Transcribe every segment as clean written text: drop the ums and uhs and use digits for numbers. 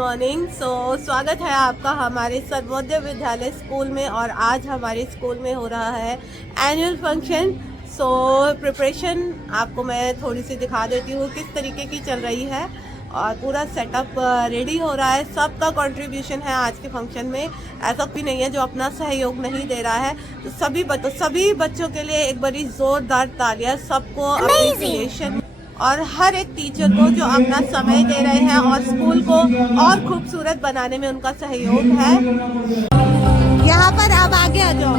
Morning. स्वागत है आपका हमारे सर्वोदय विद्यालय स्कूल में। और आज हमारे स्कूल में हो रहा है एनुअल फंक्शन। प्रिपरेशन आपको मैं थोड़ी सी दिखा देती हूँ किस तरीके की चल रही है। और पूरा सेटअप रेडी हो रहा है। सबका कंट्रीब्यूशन है आज के फंक्शन में। ऐसा भी नहीं है जो अपना सहयोग नहीं दे रहा है। तो सभी बच्चों के लिए एक बड़ी जोरदार तालियां, सबको अप्रिसिएशन। और हर एक टीचर को जो अपना समय दे रहे हैं और स्कूल को और खूबसूरत बनाने में उनका सहयोग है। यहाँ पर आप आगे आ जाओ,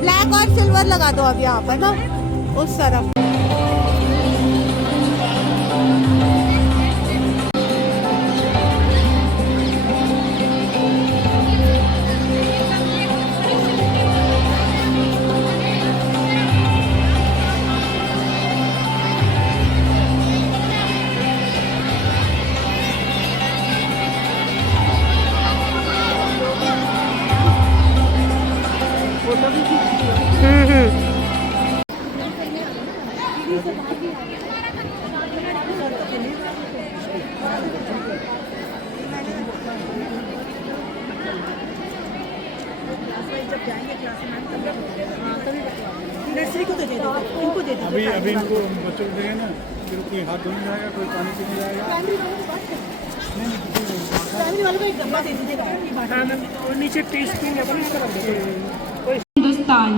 ब्लैक और सिल्वर लगा दो अब यहाँ पर ना, उस तरफ। जब जाएंगे क्लास में तभी नर्सरी को तो दे दो, इनको दे दो। अभी इनको बच्चों को देंगे ना, फिर कोई हाथ धोने जाएगा, कोई पानी पीने जाएगा। प्राइमरी वाले को एक डब्बा दे दीजिएगा, नीचे टीस्पून हिंदुस्तान।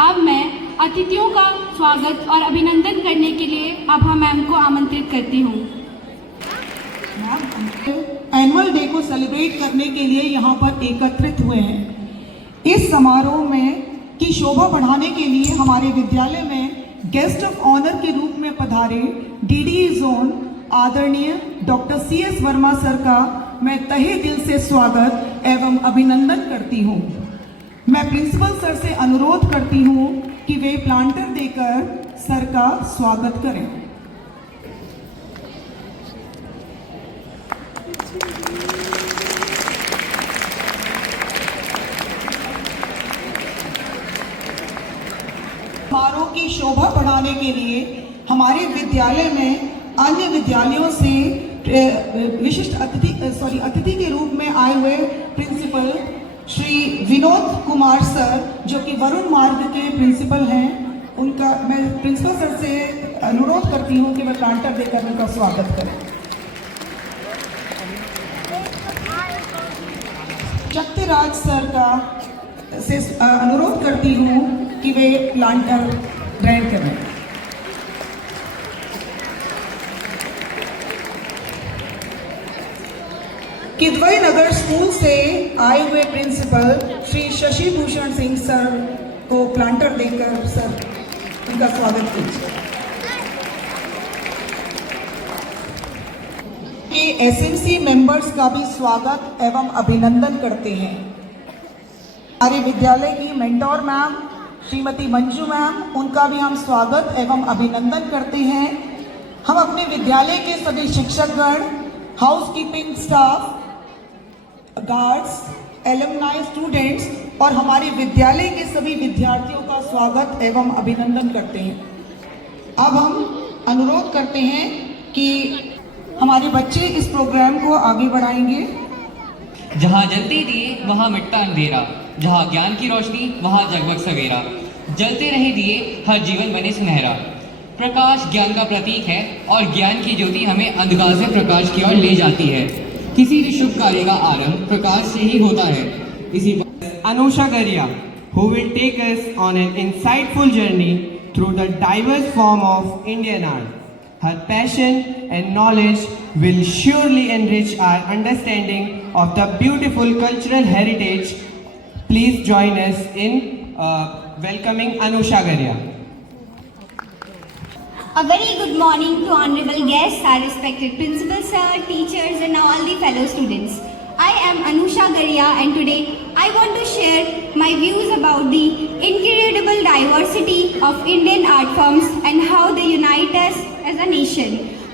अब मैं अतिथियों का स्वागत और अभिनंदन करने के लिए आभा मैम को आमंत्रित करती हूँ। एनुअल डे को सेलिब्रेट करने के लिए यहाँ पर एकत्रित हुए हैं। इस समारोह में की शोभा बढ़ाने के लिए हमारे विद्यालय में गेस्ट ऑफ ऑनर के रूप में पधारे डीडी जोन आदरणीय डॉक्टर CS वर्मा सर का मैं तहे दिल से स्वागत एवं अभिनंदन करती हूँ। मैं प्रिंसिपल सर से अनुरोध करती हूँ कि वे प्लांटर देकर सर का स्वागत करें। समारोह की शोभा बढ़ाने के लिए हमारे विद्यालय में अन्य विद्यालयों से विशिष्ट अतिथि के रूप में आए हुए प्रिंसिपल श्री विनोद कुमार सर, जो कि वरुण मार्ग के प्रिंसिपल हैं, उनका मैं प्रिंसिपल सर से अनुरोध करती हूं कि वे प्लांटर देकर उनका स्वागत करें। चक्तिराज सर का से अनुरोध करती हूं कि वे प्लांटर ग्रहण करें। किदवई नगर स्कूल से आए हुए प्रिंसिपल श्री शशि भूषण सिंह सर को प्लांटर देकर सर उनका स्वागत कीजिए। SMC मेंबर्स का भी स्वागत एवं अभिनंदन करते हैं। हमारे विद्यालय की mentor ma'am Shrimati Manju ma'am, उनका भी हम स्वागत एवं अभिनंदन करते हैं। हम अपने विद्यालय के सभी शिक्षकगण, housekeeping staff, guards, alumni students और हमारे विद्यालय के सभी विद्यार्थियों का स्वागत एवं अभिनंदन करते हैं। अब हम अनुरोध करते हैं कि हमारे बच्चे इस प्रोग्राम को आगे बढ़ाएंगे। जहाँ जलते दिए वहाँ मिटता अंधेरा, जहाँ ज्ञान की रोशनी वहाँ जगमग सवेरा। जलते रहे दिए हर जीवन बने सुनहरा। प्रकाश ज्ञान का प्रतीक है और ज्ञान की ज्योति हमें अंधकार से प्रकाश की ओर ले जाती है। किसी भी शुभ कार्य का आरंभ प्रकाश से ही होता है। इसी Anusha Garia, who will take us on an insightful journey through the diverse form of Indian art. Her passion and knowledge will surely enrich our understanding of the beautiful cultural heritage. Please join us in welcoming Anusha Garia. A very good morning to honorable guests, our respected principal sir, teachers and all the fellow students. I am Anusha Garia and today I want to share my views about the incredible diversity of Indian art forms and how they unite us as a nation.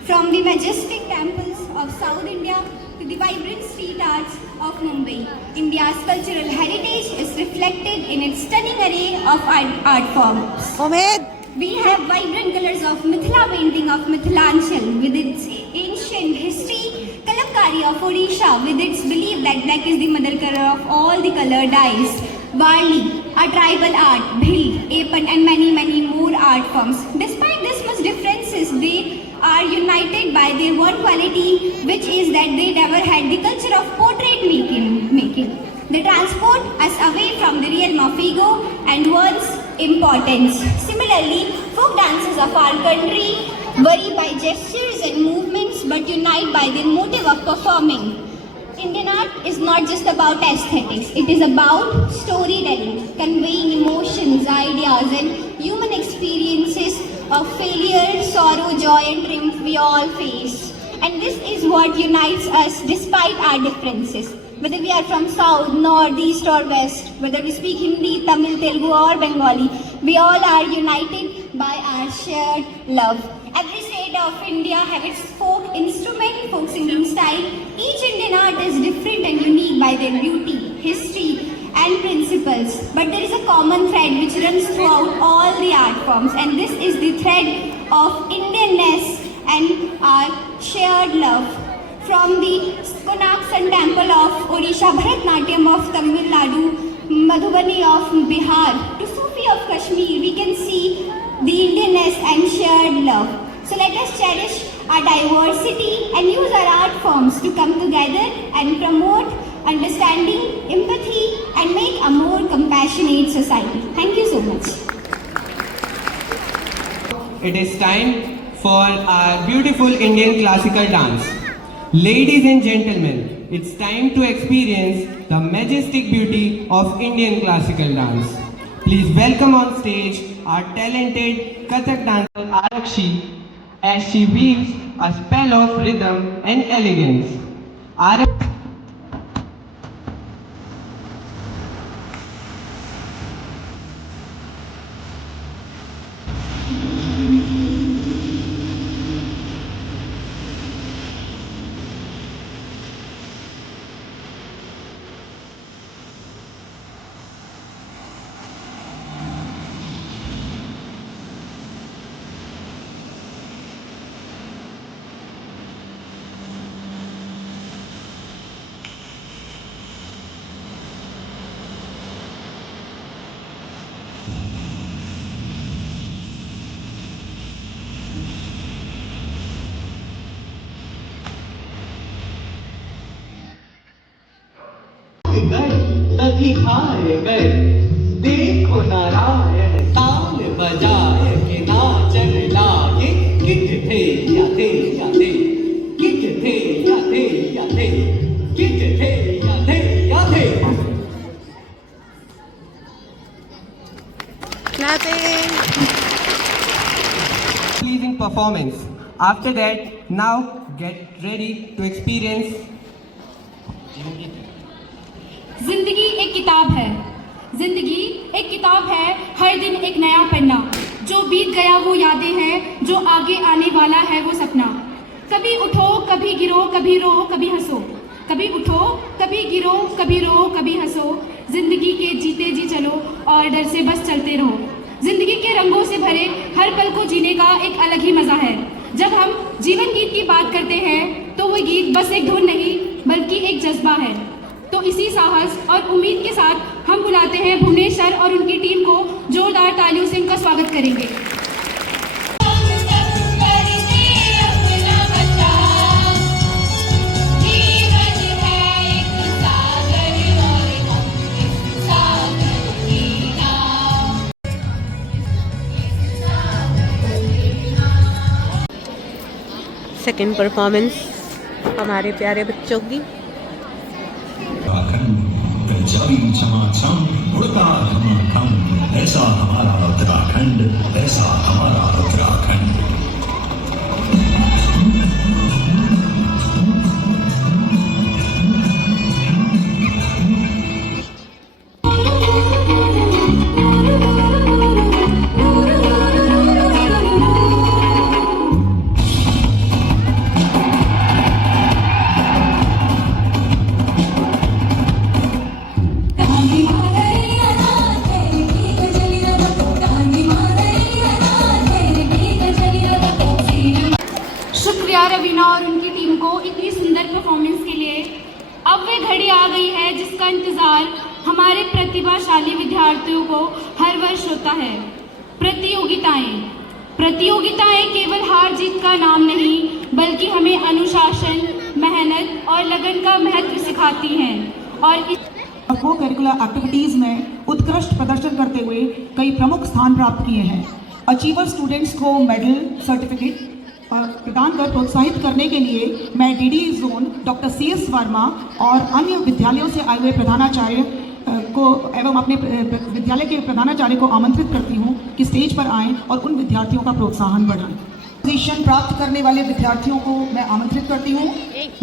From the majestic temples of South India to the vibrant street arts of Mumbai, India's cultural heritage is reflected in its stunning array of art forms. We have vibrant colors of Mithila painting of Mithilanchal with its ancient history, Kalamkari valley of Odisha with its belief that black is the mother color of all the color dyes. Varli, a tribal art, Bhil, Apan and many more art forms. Despite this much differences, they are united by their one quality, which is that they never had the culture of portrait making. They transport us away from the realm of ego and one's importance. Similarly, folk dances of our country vary by gestures and movements but unite by their motive of performing. Indian art is not just about aesthetics, it is about storytelling, conveying emotions, ideas and human experiences of failure, sorrow, joy and triumph we all face. And this is what unites us despite our differences. Whether we are from south, north, east or west, whether we speak Hindi, Tamil, Telugu or Bengali, we all are united by our shared love. Every state of India have its folk instrument, folk singing style. Each Indian art is different and unique by their beauty, history and principles. But there is a common thread which runs throughout all the art forms, and this is the thread of Indianness and our shared love. From the Konark Sun Temple of Odisha, Bharatnatyam of Tamil Nadu, Madhubani of Bihar to Sufi of Kashmir, we can see the Indianness and shared love. So let us cherish our diversity and use our art forms to come together and promote understanding, empathy and make a more compassionate society. Thank you so much. It is time for our beautiful Indian classical dance. Ladies and gentlemen, it's time to experience the majestic beauty of Indian classical dance. Please welcome on stage our talented Kathak dancer Arakshi as she weaves a spell of rhythm and elegance. तभी आए गए देखो नारायण ताल बजाए के नाचन लागे kit थे या थे या थे किट थे या थे या थे किट थे या थे या थे Clapping. Pleasing performance. After that, now get ready to experience जिंदगी एक किताब है, जिंदगी एक किताब है, हर दिन एक नया पन्ना। जो बीत गया वो यादें हैं, जो आगे आने वाला है वो सपना। कभी उठो कभी गिरो, कभी रो कभी हंसो, कभी उठो कभी गिरो, कभी रो कभी हंसो। जिंदगी के जीते जी चलो और डर से बस चलते रहो। जिंदगी के रंगों से भरे हर पल को जीने का एक अलग ही मजा है। जब हम जीवन गीत की बात करते हैं तो वो गीत बस एक धुन नहीं बल्कि एक जज्बा है। तो इसी साहस और उम्मीद के साथ हम बुलाते हैं भुवनेश सर और उनकी टीम को जोरदार तालियों से उनका स्वागत करेंगे। सेकंड परफॉर्मेंस हमारे प्यारे बच्चों की। पंजाबी छमाछम उड़ता धमाधम ऐसा हमारा उत्तराखंड ऐसा हमारा उत्तराखंड। Thank you. अब वे घड़ी आ गई है जिसका इंतज़ार हमारे प्रतिभाशाली विद्यार्थियों को हर वर्ष होता है। प्रतियोगिताएं। प्रतियोगिताएं केवल हार जीत का नाम नहीं, बल्कि हमें अनुशासन, मेहनत और लगन का महत्व सिखाती हैं। और को करिकुलर एक्टिविटीज में उत्कृष्ट प्रदर्शन करते हुए कई प्रमुख स्थान प्राप्त किए हैं। अचीवर स्टूडेंट्स को मेडल, सर्टिफिकेट प्रदान कर प्रोत्साहित करने के लिए मैं DD zone doctor CS Verma और अन्य विद्यालयों से आए हुए प्रधानाचार्य को एवं अपने विद्यालय के प्रधानाचार्य को आमंत्रित करती हूँ कि स्टेज पर आएं और उन विद्यार्थियों का प्रोत्साहन बढ़ाएं। पोजीशन प्राप्त करने वाले विद्यार्थियों को मैं आमंत्रित करती हूँ।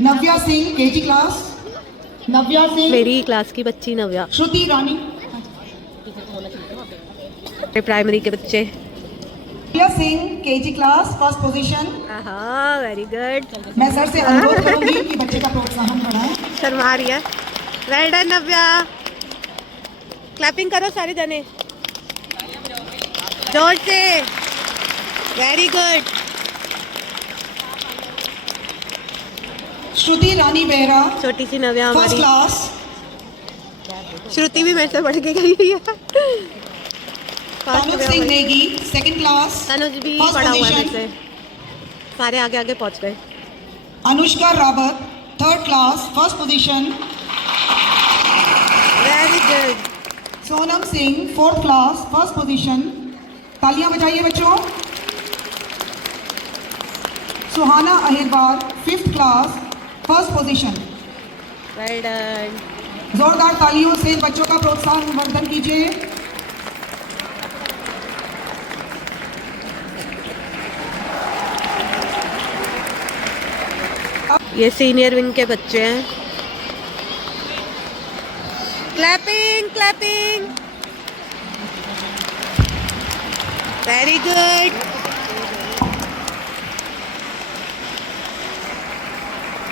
नव्या सिंह KG क्लास, नव्या सिंह मेरी क्लास की बच्ची नव्या, श्रुति रानी प्राइमरी के बच्चे। Navya Singh KG class first position. हाँ, वेरी गुड। मैं सर से अनुरोध करूंगी कि बच्चे का प्रोत्साहन बढ़ाएं। शर्मा रही है। वेल डन नव्या। क्लैपिंग करो सारे जने जोर से। Very good. श्रुति रानी बेहरा छोटी सी नव्या फर्स्ट हमारी। क्लास। श्रुति भी मेरे से बढ़ के गई हुई है। Tanuj Singh Negi second class. तनुज भी फर्स्ट पढ़ा हुआ है पोजीशन। मेरे से। सारे आगे आगे पहुंच गए। Anushka Rawat third class first position. Very good. Sonam Singh fourth class first position. तालियां बजाइए बच्चों। Suhana Ahirwar fifth class first position. Well done. जोरदार तालियों से बच्चों का प्रोत्साहन वर्धन कीजिए। ये सीनियर विंग के बच्चे हैं। Clapping clapping. Very good.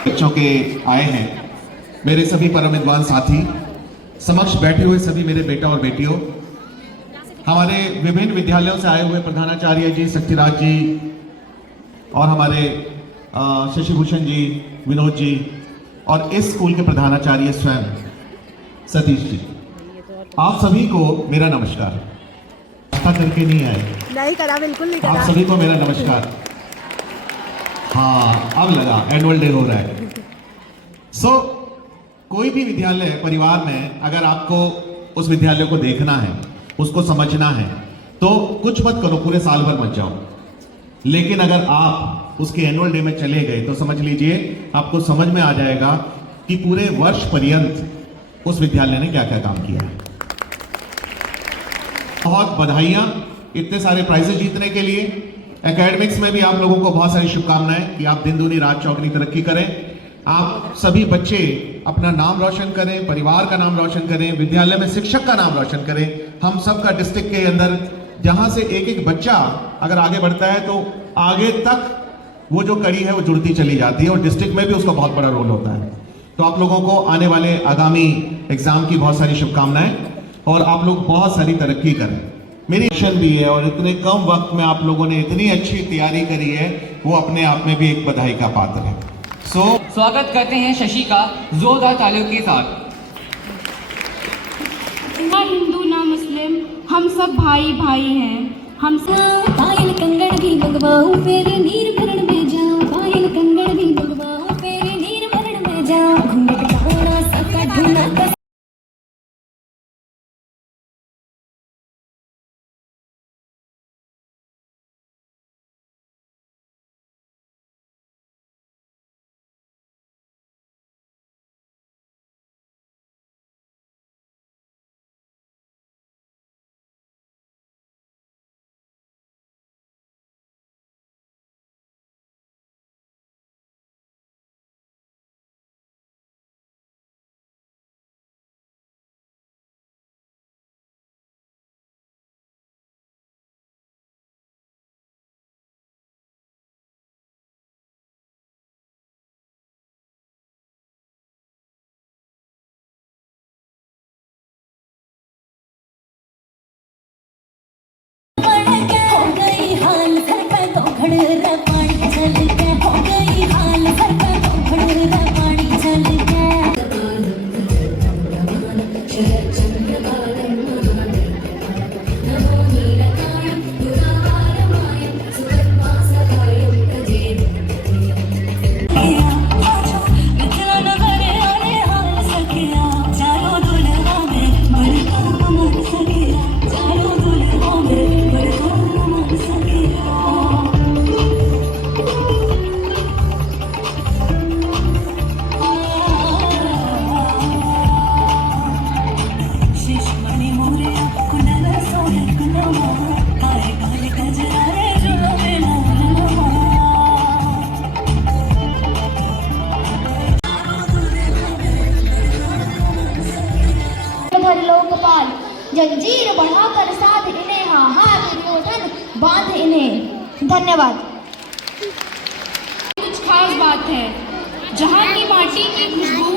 बच्चों के आए हैं, मेरे सभी परम विद्वान साथी, समक्ष बैठे हुए सभी मेरे बेटा और बेटियों, हमारे विभिन्न विद्यालयों से आए हुए प्रधानाचार्य जी, शक्तिराज जी और हमारे शशिभूषण जी, विनोद जी और इस स्कूल के प्रधानाचार्य स्वयं सतीश जी, आप सभी को मेरा नमस्कार। ऐसा करके नहीं आए, नहीं करा, बिल्कुल नहीं आप करा। सभी को मेरा नमस्कार। हाँ, अब लगा एनुअल डे हो रहा है। कोई भी विद्यालय परिवार में अगर आपको उस विद्यालय को देखना है, उसको समझना है, तो कुछ मत करो, पूरे साल भर मत जाओ। लेकिन अगर आप उसके एनुअल डे में चले गए तो समझ लीजिए आपको समझ में आ जाएगा कि पूरे वर्ष पर्यंत उस विद्यालय ने क्या क्या काम किया है। बहुत बधाइयां इतने सारे प्राइजेस जीतने के लिए। एकेडमिक्स में भी आप लोगों को बहुत सारी शुभकामनाएं कि आप दिन दूनी रात चौगनी तरक्की करें। आप सभी बच्चे अपना नाम रोशन करें, परिवार का नाम रोशन करें, विद्यालय में शिक्षक का नाम रोशन करें। हम सबका डिस्ट्रिक्ट के अंदर जहां से एक एक बच्चा अगर आगे बढ़ता है तो आगे तक वो जो कड़ी है वो जुड़ती चली जाती है और डिस्ट्रिक्ट में भी उसका बहुत बड़ा रोल होता है। तो आप लोगों को आने वाले आगामी एग्जाम की बहुत सारी शुभकामनाएं और आप लोग बहुत सारी तरक्की करें। मेरी मिशन भी है और इतने कम वक्त में आप लोगों ने इतनी अच्छी तैयारी करी है, वो अपने आप में भी एक बधाई का पात्र है। स्वागत करते हैं शशि का जोरदार तालियों के साथ। ना हिंदू ना मुस्लिम, हम सब भाई भाई हैं। हम सब पायल कंगन भी मंगवाऊं फिर नीर भरण में जाऊं, पायल कंगन भी मंगवाऊं फिर नीर भरण में जाऊं, घूंघट का ओढ़ा सबका ढूंढा जंजीर बढ़ाकर साध इन्हें, हाहार दुर्योधन बांध इन्हें। धन्यवाद। कुछ खास बात है, जहाँ की माटी की खुशबू,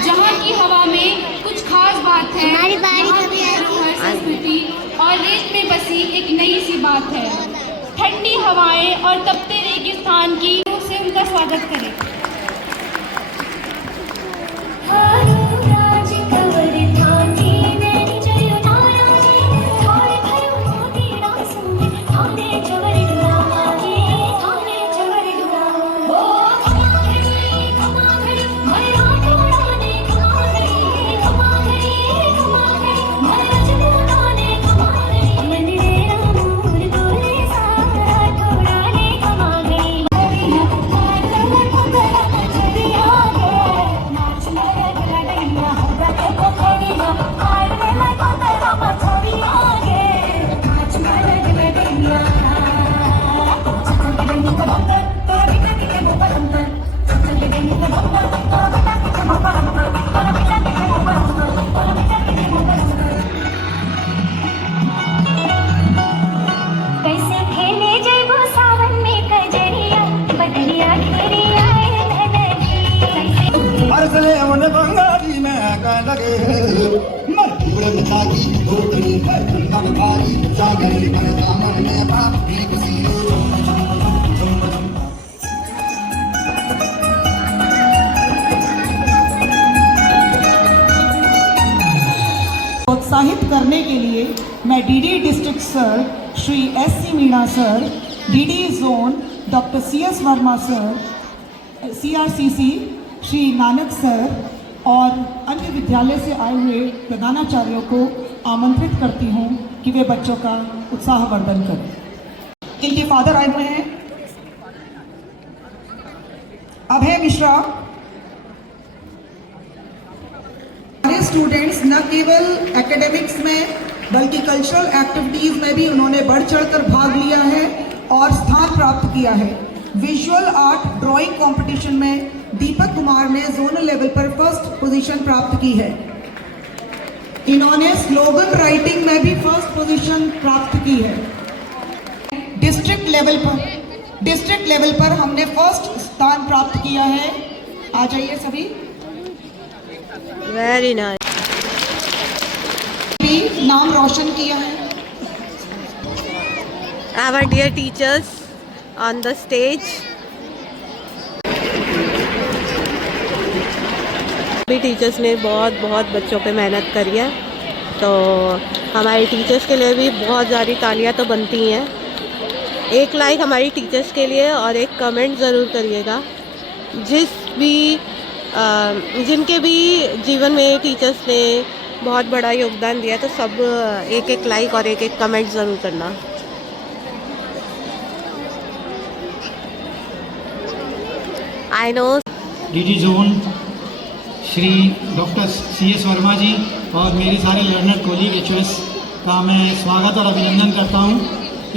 जहाँ की हवा में कुछ खास बात है, जहाँ की धरोहर संस्कृति और रेत में बसी एक नई सी बात है। ठंडी हवाएं और तपते रेगिस्तान की से उनका स्वागत करें। प्रोत्साहित करने के लिए मैं DD district sir Shri SC. Meena sir, DD zone doctor C.S. Verma sir, CRCC Shri Nanak sir और अन्य विद्यालय से आए हुए प्रधानाचार्यों को आमंत्रित करती हूँ कि वे बच्चों का उत्साहवर्धन करें। इनके फादर आए हुए हैं अभय मिश्रा। हमारे स्टूडेंट्स न केवल एकेडमिक्स में बल्कि कल्चरल एक्टिविटीज में भी उन्होंने बढ़ चढ़कर भाग लिया है और स्थान प्राप्त किया है। विजुअल आर्ट ड्राइंग कंपटीशन में दीपक कुमार ने जोनल लेवल पर फर्स्ट पोजीशन प्राप्त की है। इन्होंने स्लोगन राइटिंग में भी फर्स्ट पोजीशन प्राप्त की है। डिस्ट्रिक्ट लेवल पर हमने फर्स्ट स्थान प्राप्त किया है। आ जाइए सभी। Very nice. भी नाम रोशन किया है। Our dear teachers on the stage. भी टीचर्स ने बहुत बच्चों पे मेहनत करी है, तो हमारे टीचर्स के लिए भी बहुत सारी तालियां तो बनती हैं। एक लाइक हमारी टीचर्स के लिए और एक कमेंट ज़रूर करिएगा। जिनके भी जीवन में टीचर्स ने बहुत बड़ा योगदान दिया, तो सब एक लाइक और एक कमेंट ज़रूर करना। I know DD zone Shri doctor C.S. Verma ji और मेरे सारे लर्नर कोलीग HOS का मैं स्वागत और अभिनंदन करता हूं।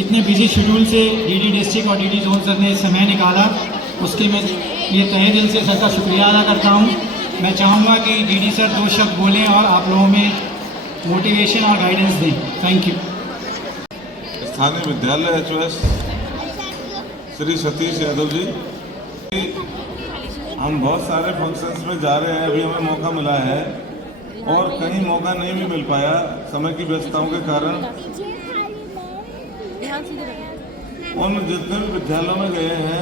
इतने बिजी शेड्यूल से डीडी डिस्ट्रिक्ट और डीडी जोन सर ने समय निकाला, उसके मैं ये तहे दिल से सर का शुक्रिया अदा करता हूं। मैं चाहूँगा कि डीडी सर 2 शब्द बोलें और आप लोगों में मोटिवेशन और गाइडेंस दें। Thank you. स्थानीय विद्यालय HOS श्री सतीश यादव जी, हम बहुत सारे फंक्शंस में जा रहे हैं, अभी हमें मौका मिला है और कहीं मौका नहीं भी मिल पाया समय की व्यस्तताओं के कारण। उन जितने भी विद्यालयों में गए हैं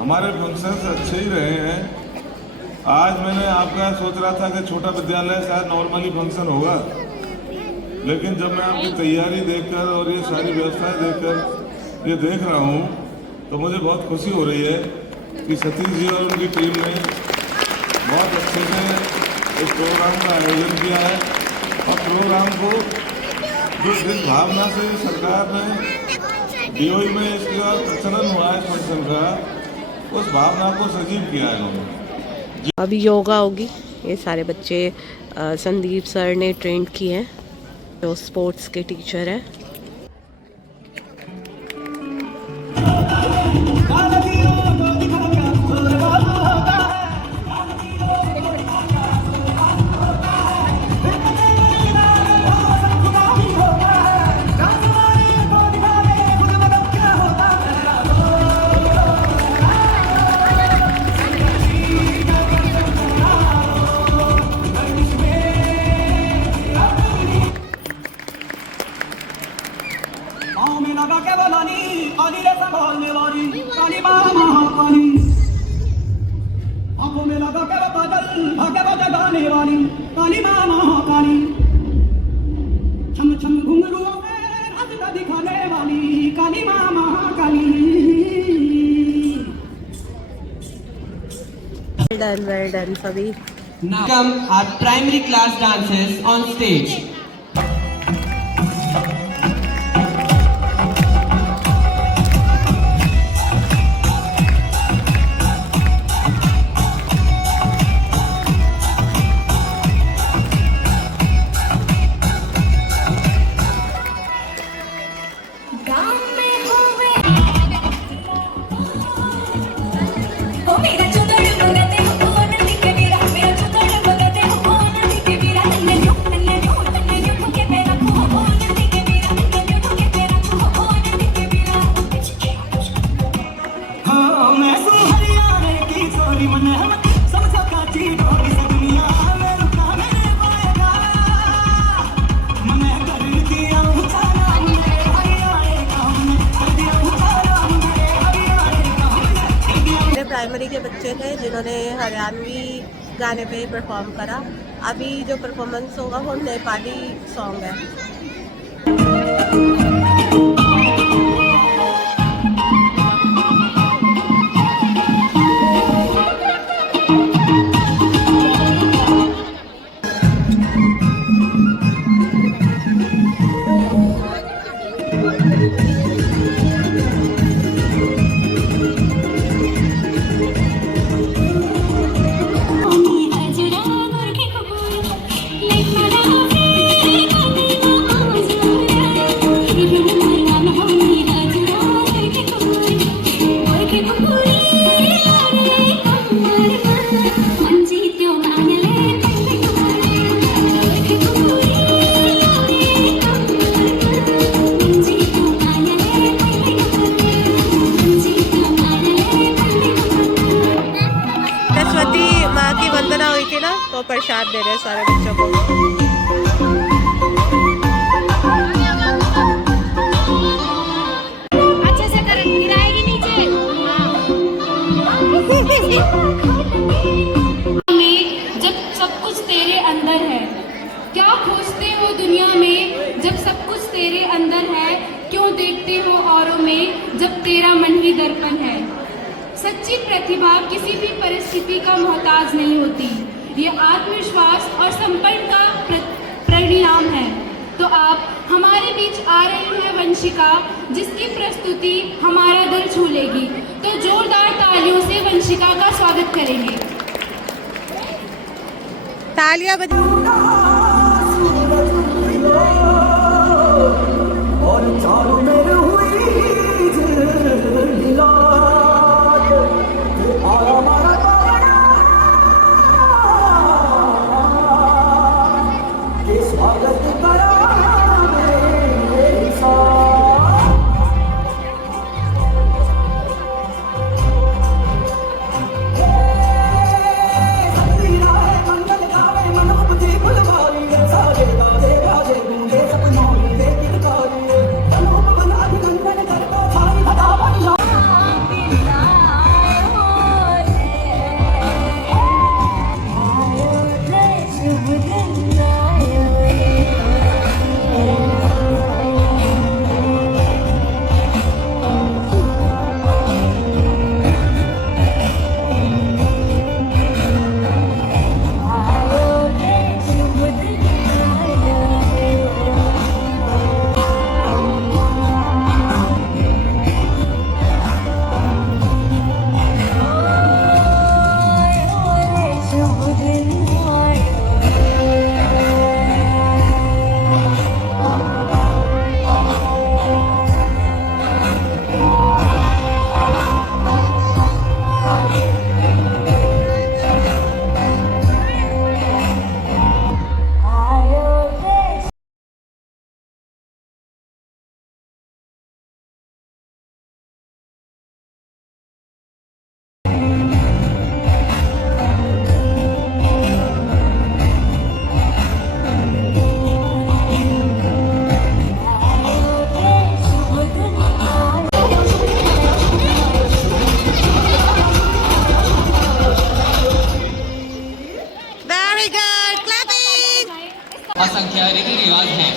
हमारे फंक्शंस अच्छे ही रहे हैं। आज मैंने आपका सोच रहा था कि छोटा विद्यालय शायद नॉर्मली फंक्शन होगा, लेकिन जब मैं आपकी तैयारी देखकर और ये सारी व्यवस्थाएं देखकर ये देख रहा हूँ तो मुझे बहुत खुशी हो रही है कि सतीश जी और उनकी टीम ने बहुत अच्छे से इस प्रोग्राम का आयोजन किया है और प्रोग्राम को जिस भावना से सरकार ने DOE में इसके बाद प्रचलन हुआ है फंक्शन का, उस भावना को सजीव किया है उन्होंने। अभी योगा होगी, ये सारे बच्चे संदीप सर ने ट्रेन किए हैं, जो स्पोर्ट्स के टीचर हैं। भगवत गाने वाली काली माँ महाकाली, छम छम घुंघरुओं में राज दिखाने वाली काली माँ महाकाली। वेल डन सभी। Now come our primary class dancers on stage. Primary के बच्चे थे जिन्होंने हरियाणवी गाने पे परफॉर्म करा। अभी जो परफॉर्मेंस होगा वो नेपाली सॉन्ग है। तो प्रसाद दे रहे सारे बच्चों को। अच्छे से कर, गिराएगी नीचे। जब सब कुछ तेरे अंदर है, क्या खोजते हो दुनिया में जब सब कुछ तेरे अंदर है, क्यों देखते हो औरों में जब तेरा मन ही दर्पण है। सच्ची प्रतिभा किसी भी परिस्थिति का मोहताज नहीं होती, ये आत्मविश्वास और संपन्न का परिणाम है। तो आप हमारे बीच आ रही हैं वंशिका, जिसकी प्रस्तुति हमारा दिल छू लेगी। तो जोरदार तालियों से वंशिका का स्वागत करेंगे। तालियां बजा। मंगल गावे मनोपति फुलवारी असंख्य रीति रिवाज हैं।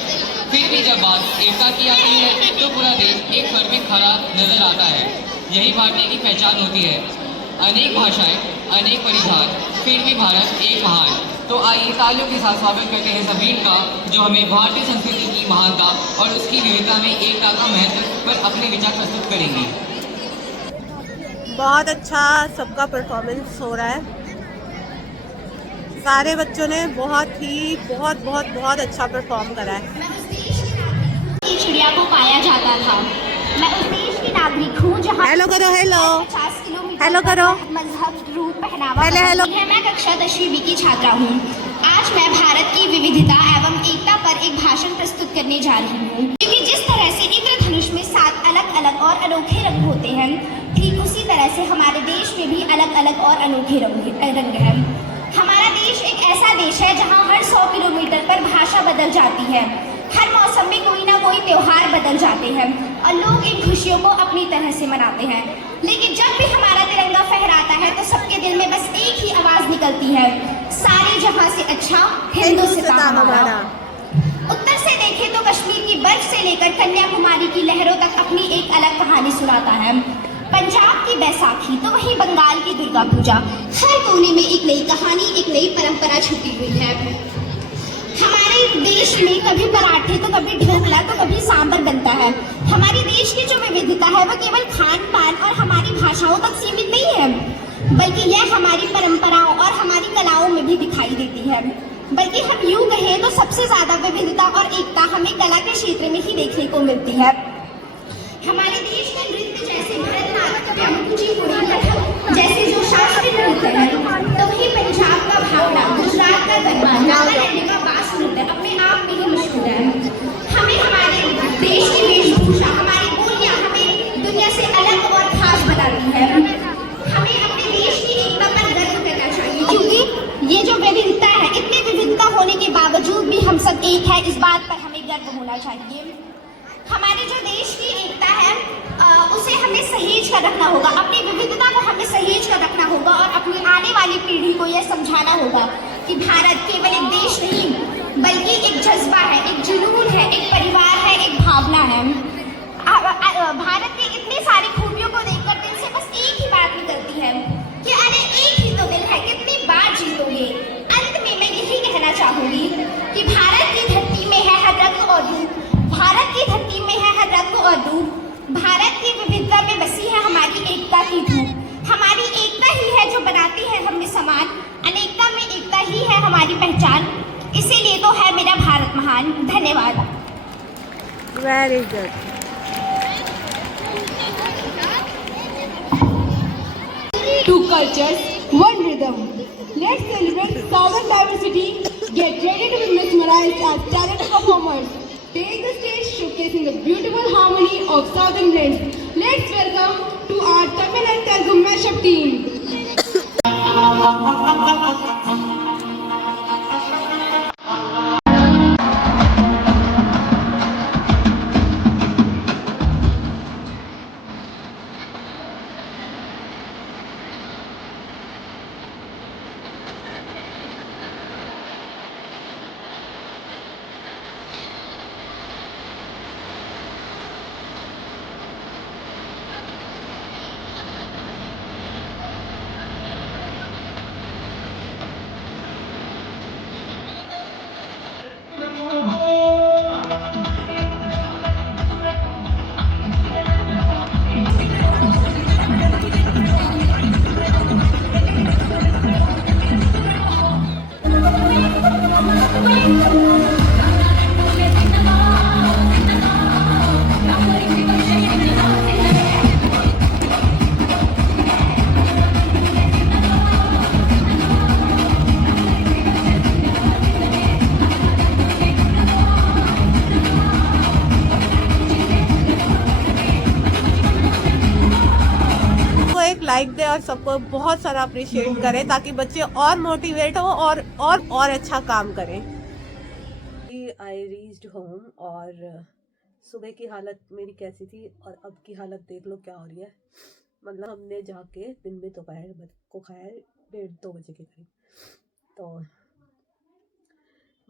फिर भी जब बात एकता की आती है तो पूरा देश एक स्वर में खड़ा नजर आता है। यही भारतीय की पहचान होती है। अनेक भाषाएं, अनेक परिधान, फिर भी भारत एक महान। तो आइए तालियों के साथ स्वागत करते हैं सबीन का, जो हमें भारतीय संस्कृति की महानता और उसकी विविधता में एकता का महत्व पर अपने विचार प्रस्तुत करेंगी। बहुत अच्छा सबका परफॉर्मेंस हो रहा है। सारे बच्चों ने बहुत अच्छा परफॉर्म करा है। चिड़िया को पाया जाता था। मैं उस देश की नागरिक हूँ जहाँ हेलो करो, हेलो 50 किलोमीटर हेलो करो, मजहब, रूप, पहनावा पहले हेलो। है। मैं कक्षा 10वीं बी की छात्रा हूँ। आज मैं भारत की विविधता एवं एकता पर एक भाषण प्रस्तुत करने जा रही हूँ। क्योंकि जिस तरह से इंद्रधनुष में 7 अलग अलग और अनोखे रंग होते हैं, ठीक उसी तरह से हमारे देश में भी अलग अलग और अनोखे रंग हैं। हमारा देश एक ऐसा देश है जहाँ हर 100 किलोमीटर पर भाषा बदल जाती है। हर मौसम में कोई ना कोई त्योहार बदल जाते हैं और लोग इन खुशियों को अपनी तरह से मनाते हैं। लेकिन जब भी हमारा तिरंगा फहराता है तो सबके दिल में बस एक ही आवाज निकलती है, सारे जहां से अच्छा हिंदुस्तान हमारा। उत्तर से देखें तो कश्मीर की बर्फ से लेकर कन्याकुमारी की लहरों तक अपनी एक अलग कहानी सुनाता है। पंजाब की बैसाखी तो वहीं बंगाल की दुर्गा पूजा, हर कोने में एक नई कहानी, एक नई परंपरा छुपी हुई है। हमारे देश में कभी पराठे तो कभी ढोकला तो कभी सांभर बनता है। हमारे देश की जो विविधता है वो केवल खान पान और हमारी भाषाओं तक सीमित नहीं है, बल्कि यह हमारी परंपराओं और हमारी कलाओं में भी दिखाई देती है। बल्कि हम यूं कहें तो सबसे ज्यादा विविधता और एकता हमें कला के क्षेत्र में ही देखने को मिलती है। हमारे देश के नृत्य जैसे भरतनाट्यम, कुचिपुड़ी, कथक जैसे जो शास्त्रीय नृत्य है, तो वही पंजाब का भांगड़ा, गुजरात का गरबा, नागालैंड का बास नृत्य अपने आप में ही मशहूर है। हमें हमारे देश की वेशभूषा, हमारी बोलियां हमें दुनिया से अलग और खास बनाती है। हमें अपने देश की एकता पर गर्व करना चाहिए, क्योंकि ये जो विविधता है, इतनी विविधता होने के बावजूद भी हम सब एक है, इस बात पर हमें गर्व होना चाहिए। हमारे जो देश की एकता है उसे हमें सहेज कर रखना होगा, अपनी विविधता को हमें सहेज कर रखना होगा और अपनी आने वाली पीढ़ी को यह समझाना होगा कि भारत केवल एक देश नहीं बल्कि एक जज्बा है, एक जुनून है, एक परिवार है, एक भावना है। भारत की इतनी सारी खूबियों को देखकर दिल से बस एक ही बात निकलती है कि अरे एक ही तो दिल है, कितनी बार जीतोगे। अंत में मैं यही कहना चाहूंगी कि भारत की धरती में है हर रंग और रूप, भारत की धरती में है हर रंग और रूप, भारत की विविधता में बसी है हमारी एकता की धूप। हमारी एकता ही है जो बनाती है हमें समान, अनेकता में एकता ही है हमारी पहचान, इसीलिए तो है मेरा भारत महान। धन्यवाद। Very good. Two cultures, one rhythm. Let's celebrate southern diversity. Get ready to be mesmerized as talented performers. Take the stage showcasing the beautiful harmony of southern blends. Let's welcome to our Tamil and Telugu mashup team. Like they और सबको बहुत सारा appreciate करें ताकि बच्चे और motivate हो और अच्छा काम करें। आई रीच्ड होम और सुबह की हालत मेरी कैसी थी और अब की हालत देख लो क्या हो रही है। मतलब हमने जाके दिन में दोपहर को खाया 1:30-2 बजे के करीब। तो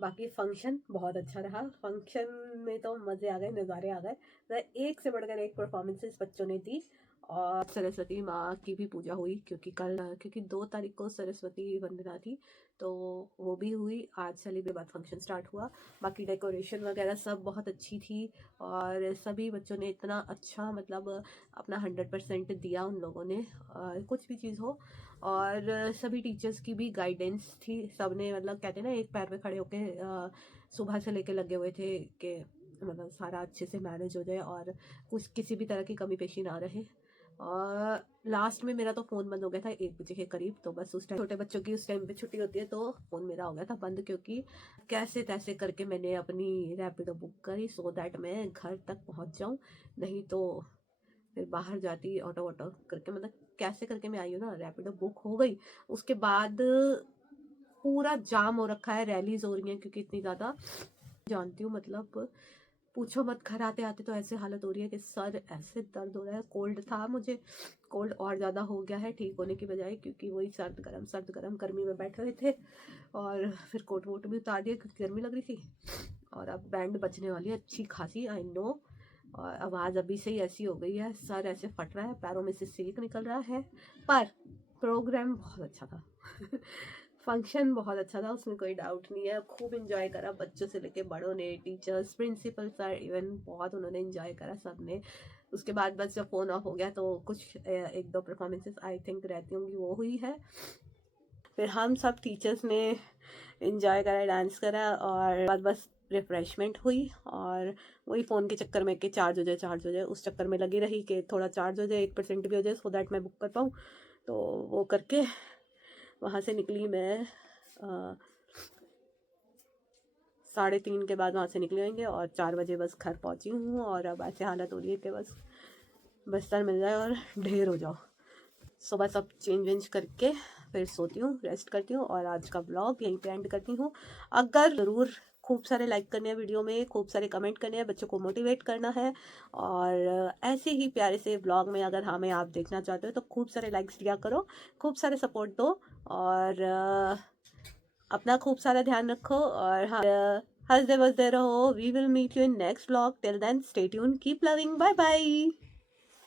बाकी फंक्शन बहुत अच्छा रहा। फंक्शन में तो मज़े आ गए, नज़ारे आ गए। मतलब एक से बढ़कर एक परफॉर्मेंसेस बच्चों ने दी। और सरस्वती माँ की भी पूजा हुई क्योंकि 2 तारीख को सरस्वती वंदना थी, तो वो भी हुई। आज सेलिब्रेट बाद फंक्शन स्टार्ट हुआ। बाकी डेकोरेशन वगैरह सब बहुत अच्छी थी और सभी बच्चों ने इतना अच्छा मतलब अपना 100% दिया उन लोगों ने, कुछ भी चीज़ हो। और सभी टीचर्स की भी गाइडेंस थी। सब ने मतलब कहते हैं ना, एक पैर पे खड़े होके सुबह से लेके लगे हुए थे कि मतलब सारा अच्छे से मैनेज हो जाए और कुछ किसी भी तरह की कमी पेशी ना रहे। और लास्ट में मेरा तो फ़ोन बंद हो गया था 1 बजे के करीब। तो बस उस टाइम छोटे बच्चों की उस टाइम पे छुट्टी होती है, तो फ़ोन मेरा हो गया था बंद, क्योंकि कैसे तैसे करके मैंने अपनी रैपिडो बुक करी सो दैट मैं घर तक पहुंच जाऊं। नहीं तो फिर बाहर जाती ऑटो करके, मतलब कैसे करके मैं आई हूँ ना। रैपिडो बुक हो गई, उसके बाद पूरा जाम हो रखा है, रैलीज हो रही हैं क्योंकि इतनी ज़्यादा जानती हूँ। मतलब पूछो मत, घर आते आते तो ऐसे हालत हो रही है कि सर ऐसे दर्द हो रहा है। कोल्ड था मुझे, कोल्ड और ज़्यादा हो गया है ठीक होने की बजाय, क्योंकि वही सर्द गरम गर्मी में बैठे हुए थे। और फिर कोट वोट भी उतार दिया क्योंकि गर्मी लग रही थी। और अब बैंड बजने वाली है अच्छी खासी, आई नो। और आवाज़ अभी से ही ऐसी हो गई है, सर ऐसे फट रहा है, पैरों में से सेक निकल रहा है। पर प्रोग्राम बहुत अच्छा था फंक्शन बहुत अच्छा था, उसमें कोई डाउट नहीं है। खूब इंजॉय करा बच्चों से लेके बड़ों ने, टीचर्स, प्रिंसिपल सर, इवन बहुत उन्होंने इंजॉय करा सब ने। उसके बाद बस जब फ़ोन ऑफ हो गया तो कुछ 1-2 परफॉर्मेंसेस आई थिंक रहती होंगी, वो हुई है। फिर हम सब टीचर्स ने इंजॉय करा, डांस करा और बाद बस रिफ्रेशमेंट हुई। और वही फ़ोन के चक्कर में कि चार्ज हो जाए, उस चक्कर में लगी रही कि थोड़ा चार्ज हो जाए, 1% भी हो जाए, सो दैट मैं बुक कर पाऊँ। तो वो करके वहाँ से निकली मैं 3:30 के बाद वहाँ से निकले होंगे और 4 बजे बस घर पहुँची हूँ। और अब ऐसे हालत हो रही है कि बस बिस्तर मिल जाए और ढेर हो जाओ। सुबह सब चेंज वेंज करके फिर सोती हूँ, रेस्ट करती हूँ और आज का ब्लॉग यहीं पे एंड करती हूँ। अगर ज़रूर खूब सारे लाइक करने हैं वीडियो में, खूब सारे कमेंट करने हैं, बच्चों को मोटिवेट करना है। और ऐसे ही प्यारे से ब्लॉग में अगर हमें आप देखना चाहते हो तो खूब सारे लाइक्स दिया करो, खूब सारे सपोर्ट दो और अपना खूब सारा ध्यान रखो। और हंसते बसते रहो। We will meet you in next blog. Till then stay tune, keep loving, bye bye.